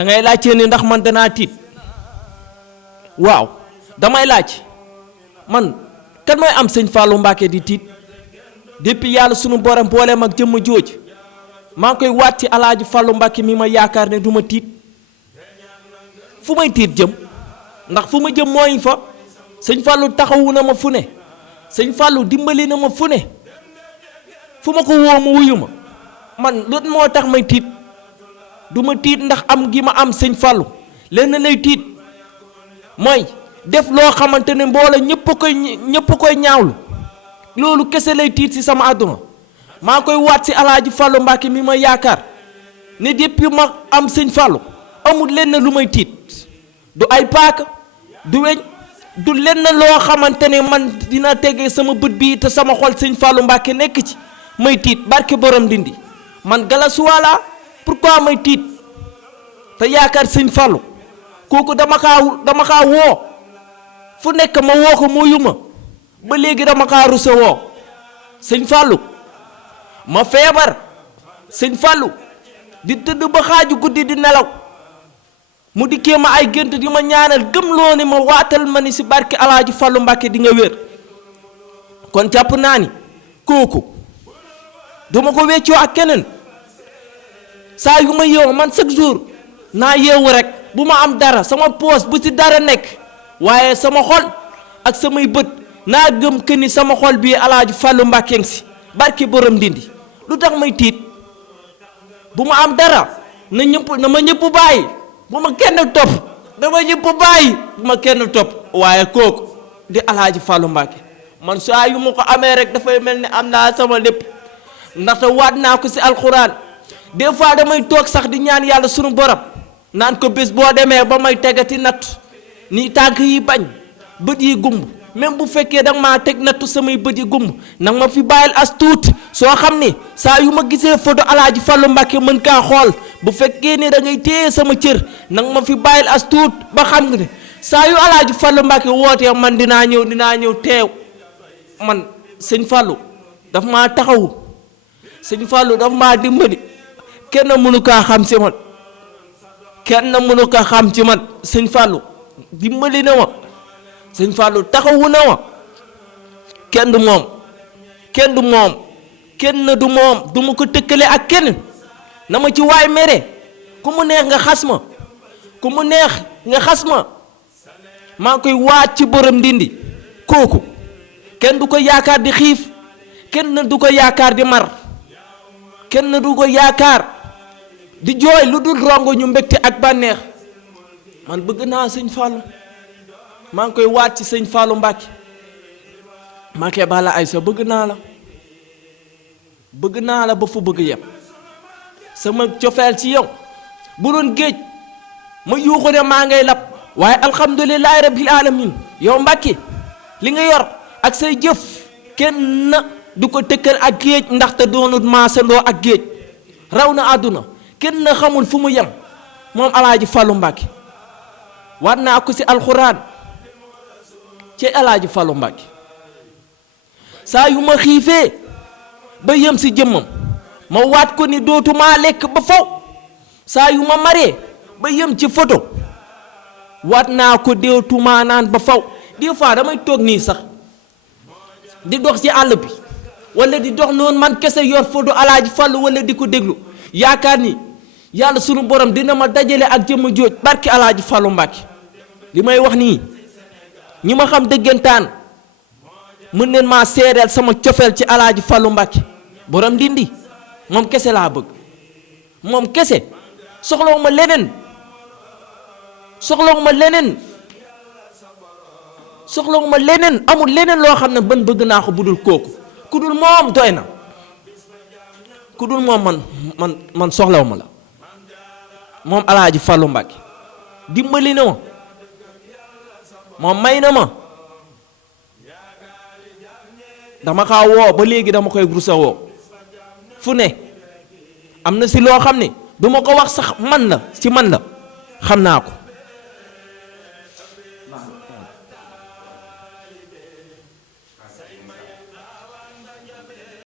da ngay laajte ni ndax man danaa tiit waaw damay laaj man kan mooy am sëñ Fallou Mbacké di tiit depuis yàlla sunu borom booleem ak jëmm jooj maa ngi koy waat ci alaaji Fallou Mbacké mi ma yaakaar ne du ma tiit fu may tiit jëm ndax fu ma jëm mooy fa sëñ Fallou taxawu na ma fu ne sëñ Fallou dimbali na ma fu ne fu ma ko woo mu wuyu ma man loolu moo tax may tiit du ma tiit ndax am gi ma am sëñ Fallou lenn lay tiit mooy def loo xamante ne mboola ñëpp koy ñaawlu loolu kese lay tiit ci sama àdduna maa koy waat ci alaaji Fallou Mbacké mi ma yaakaar ne depuis ma am sëñ Fallou amul lenn lu may tiit du ay paaka du weñ du lenn loo xamante ne man dina tegee sama bët bii te sama xol sëñ Fallou Mbacké nekk ci may tiit barke borom Ndindi man Gallass Wala pourquoi may tiit te yaakaar sëñ Fallou kooku dama kaa woo fu nekk ma woo ko mu yuma ba léegi dama kaa rusa woo sëñ Fallou ma feebar sëñ Fallou di tëdd ba xaaju guddi di nelaw mu dikkee ma ay gént di ma ñaanal gëm loo ne ma waatal ma ni si barke alaaji Fallou Mbacké di nga wér kon jàpp naa ni kooku duma ko weccoo ak keneen saa yu ma yeewu man chaque jour naa yeewu rek bu ma am dara sama poos bu ci dara nekk waaye sama xol ak samay bët naa gëm que ni sama xol bii alaaji Fallou Mbacké ngi si barke borom Ndindi lu tax may tiit bu ma am dara na ma ñëpp bàyyi bu ma kenn topp dama ñëpp bàyyi bu ma kenn topp waaye kooku di alaaji Fallou Mbacké man saa yu ma ko amee rek dafay mel ni am naa sama lépp ndaxte waat naa ko ci alxuraan des fois damay toog sax di ñaan yàlla sunu borom naan ko bés boo demee ba may tegati natt ni tànk yi bañ bët yi gumb même bu fekkee danga maa teg nattu samay bët yi gumb nag ma fi bàyyil as tuuti soo xam ni saa yu ma gisee photo alaaji Fallou Mbacké mën kaa xool bu fekkee ni da ngay téye sama cër nag ma fi bàyyil as tuut ba xam nga ne saa yu alaaji Fallou Mbacké wootee man dinaa ñëw teew man sëñ Fallou daf maa taxawu sëñ Fallou daf maa dimbali kenn mënu kaa xam ci man kenn mënu kaa xam ci man sëñ Fallou dimbali na ma sëñ Fallou taxawu na ma kenn du moom kenn du moom du ma ko tëkkale ak kenn na ma ci waay mere ku mu neex nga xas ma ku mu neex nga xas ma maa ngi koy waat ci borom Ndindi kooku kenn du ko yaakaar di xiif kenn du ko yaakaar di mar kenn du ko yaakaar di jooy lu dul rongo ñu mbégte ak bànneex man bëgg naa sëñ Fallou maa ngi koy waat ci sëñ Fallou Mbacké Mbacké Balla Aïssa bëgg naa la ba fu bëgg yem sama cofeel ci yow bu doon géej ma yuuxu ne maa ngay lab waaye alhamdulillahi rabbil alamin yow Mbacké li nga yor ak say jëf kenn du ko tëkkal ak géej ndaxte doonut maasandoo ak géej raw na àdduna kenn xamul fu mu yem moom alaaji Fallou Mbacké waat naa ko ci alxuraan ci alaaji Fallou Mbacké saa yu ma xiifee ba yem ci jëmmam ma waat ko ni dootumaa lekk ba faw saa yu ma maree ba yem ci photo waat naa ko dootumaa naan ba faw des fois damay toog nii sax di dox ci àll bi walla di dox noonu man kese yor photo alaaji Fallou walla di ko déglu yaakaar ni yàlla sunu borom dina ma dajale ak jëmm jooj barki alaaji Fallou Mbacké li may wax nii ñi ma xam dëggantaan mën neen maa seedeel sama cofeel ci alaaji Fallou Mbacké borom Ndindi moom kese laa bëgg moom kese soxlawuma leneen amul leneen loo xam ne ban bëgg naa ko budul kooku ku dul moom doy na ku dul moom man soxlawuma la moom alaaji Fallou Mbacké dimbali na ma moom may na ma dama kaa woo ba léegi dama koy rusa woo fu ne am na si loo xam ne duma ko wax sax man la ci man la xam naa ko